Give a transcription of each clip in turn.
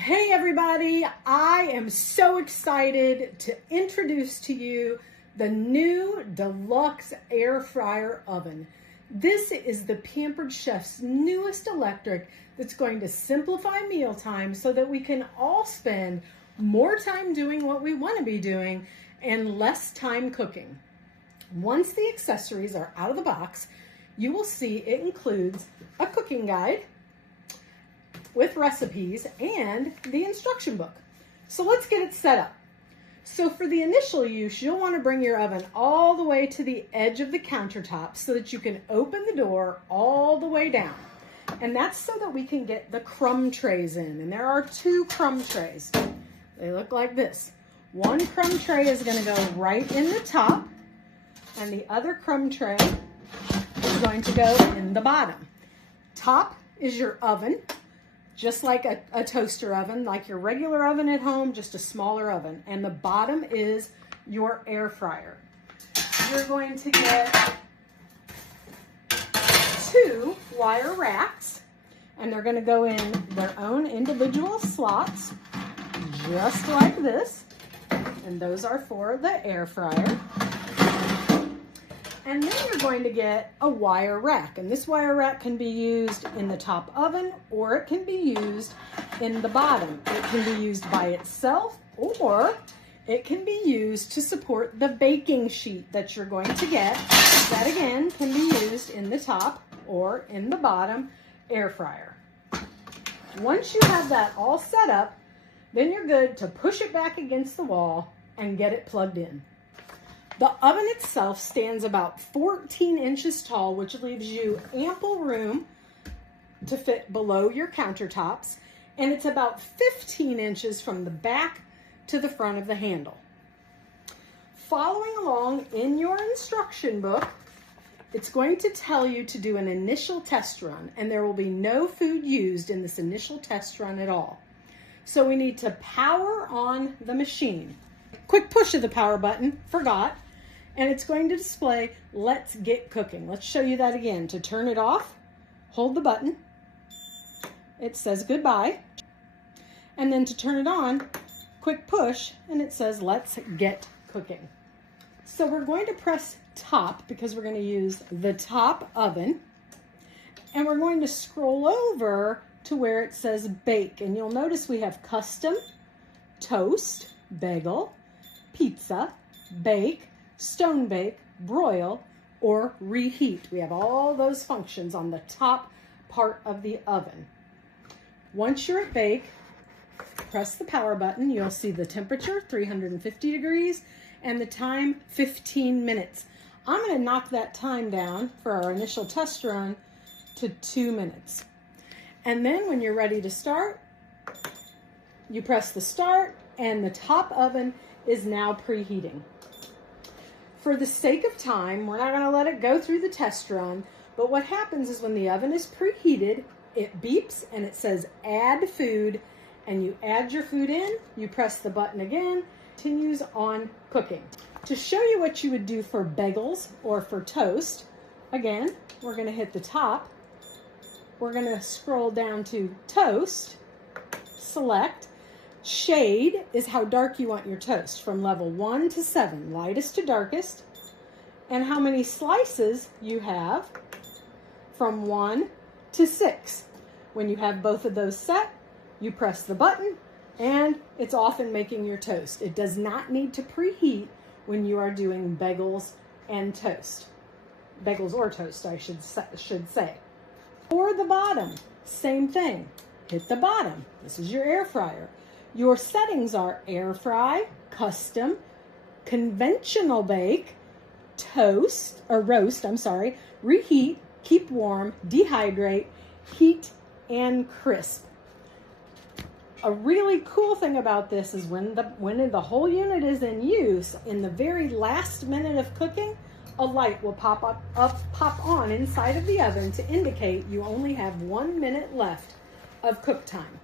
Hey everybody, I am so excited to introduce to you the new Deluxe air fryer oven. This is the Pampered Chef's newest electric that's going to simplify mealtime so that we can all spend more time doing what we want to be doing and less time cooking. Once the accessories are out of the box, you will see it includes a cooking guide with recipes and the instruction book. So let's get it set up. So for the initial use, you'll want to bring your oven all the way to the edge of the countertop so that you can open the door all the way down. And that's so that we can get the crumb trays in. And there are 2 crumb trays. They look like this. One crumb tray is going to go right in the top, and the other crumb tray is going to go in the bottom. Top is your oven, just like a toaster oven, like your regular oven at home, just a smaller oven. And the bottom is your air fryer. You're going to get 2 wire racks, and they're going to go in their own individual slots, just like this. And those are for the air fryer. And then you're going to get a wire rack. And this wire rack can be used in the top oven, or it can be used in the bottom. It can be used by itself, or it can be used to support the baking sheet that you're going to get. That again can be used in the top or in the bottom air fryer. Once you have that all set up, then you're good to push it back against the wall and get it plugged in. The oven itself stands about 14 inches tall, which leaves you ample room to fit below your countertops, and it's about 15 inches from the back to the front of the handle. Following along in your instruction book, it's going to tell you to do an initial test run, and there will be no food used in this initial test run at all. So we need to power on the machine. Quick push of the power button, forgot. And it's going to display, let's get cooking. Let's show you that again. To turn it off, hold the button. It says goodbye. And then to turn it on, quick push, and it says, let's get cooking. So we're going to press top because we're going to use the top oven. And we're going to scroll over to where it says bake. And you'll notice we have custom, toast, bagel, pizza, bake, stone bake, broil, or reheat. We have all those functions on the top part of the oven. Once you're at bake, press the power button. You'll see the temperature, 350 degrees, and the time, 15 minutes. I'm going to knock that time down for our initial test run to 2 minutes. And then when you're ready to start, you press the start, and the top oven is now preheating. For the sake of time, we're not going to let it go through the test run, but what happens is when the oven is preheated, it beeps and it says add food, and you add your food in, you press the button again, continues on cooking. To show you what you would do for bagels or for toast, again, we're going to hit the top, we're going to scroll down to toast, select. Shade is how dark you want your toast, from level 1 to 7, lightest to darkest, and how many slices you have from 1 to 6. When you have both of those set, you press the button and it's off and making your toast. It does not need to preheat when you are doing bagels and toast. Bagels or toast, I should say. For the bottom, same thing. Hit the bottom. This is your air fryer. Your settings are air fry, custom, conventional bake, roast, reheat, keep warm, dehydrate, heat, and crisp. A really cool thing about this is when the whole unit is in use, in the very last minute of cooking, a light will pop on inside of the oven to indicate you only have 1 minute left of cook time.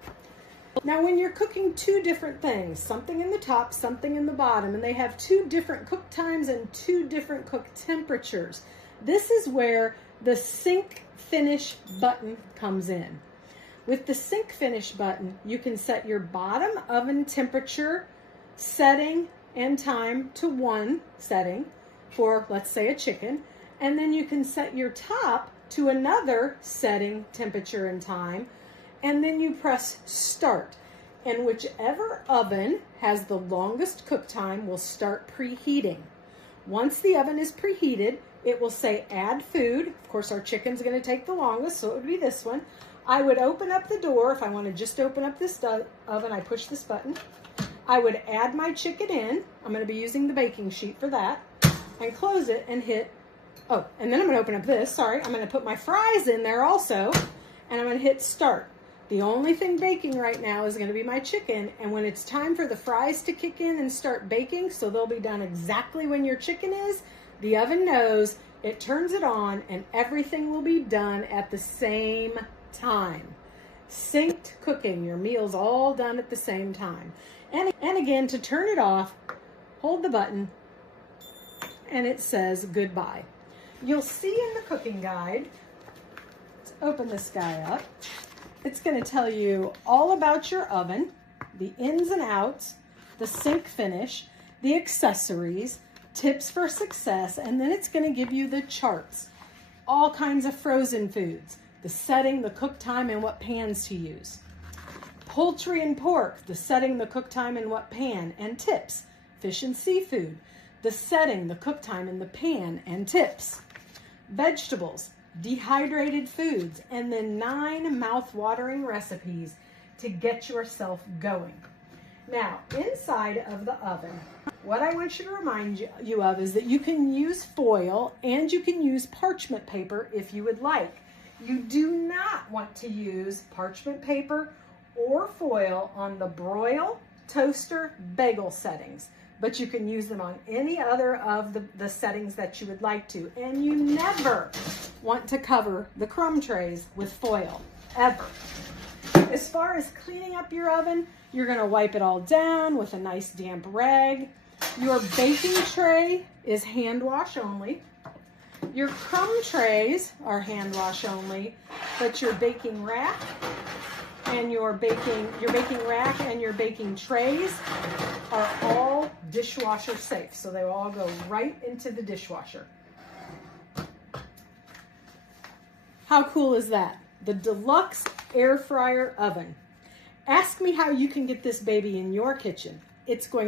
Now, when you're cooking 2 different things, something in the top, something in the bottom, and they have 2 different cook times and 2 different cook temperatures, this is where the sync finish button comes in. With the Sync Finish button, you can set your bottom oven temperature setting and time to one setting for, let's say, a chicken, and then you can set your top to another setting, temperature, and time, and then you press start. And whichever oven has the longest cook time will start preheating. Once the oven is preheated, it will say add food. Of course, our chicken's going to take the longest, so it would be this one. I would open up the door. If I want to just open up this oven, I push this button. I would add my chicken in. I'm going to be using the baking sheet for that. And close it and hit, oh, and then I'm going to open up this, sorry. I'm going to put my fries in there also, and I'm going to hit start. The only thing baking right now is going to be my chicken, and when it's time for the fries to kick in and start baking, so they'll be done exactly when your chicken is, the oven knows, it turns it on, and everything will be done at the same time. Synced cooking, your meal's all done at the same time. And again, to turn it off, hold the button, and it says goodbye. You'll see in the cooking guide, let's open this guy up. It's going to tell you all about your oven, the ins and outs, the Sync Finish, the accessories, tips for success, and then it's going to give you the charts. All kinds of frozen foods, the setting, the cook time, and what pans to use. Poultry and pork, the setting, the cook time, and what pan, and tips. Fish and seafood, the setting, the cook time, and the pan, and tips. Vegetables, dehydrated foods, and then 9 mouth-watering recipes to get yourself going. Now, inside of the oven, what I want you to remind you of is that you can use foil and you can use parchment paper if you would like. You do not want to use parchment paper or foil on the broil, toaster, bagel settings, but you can use them on any other of the settings that you would like to. And you never want to cover the crumb trays with foil, ever. As far as cleaning up your oven, you're going to wipe it all down with a nice damp rag. Your baking tray is hand wash only. Your crumb trays are hand wash only, but your baking rack and your baking rack and your baking trays are all dishwasher safe. So they will all go right into the dishwasher. How cool is that? The Deluxe air fryer oven. Ask me how you can get this baby in your kitchen. It's going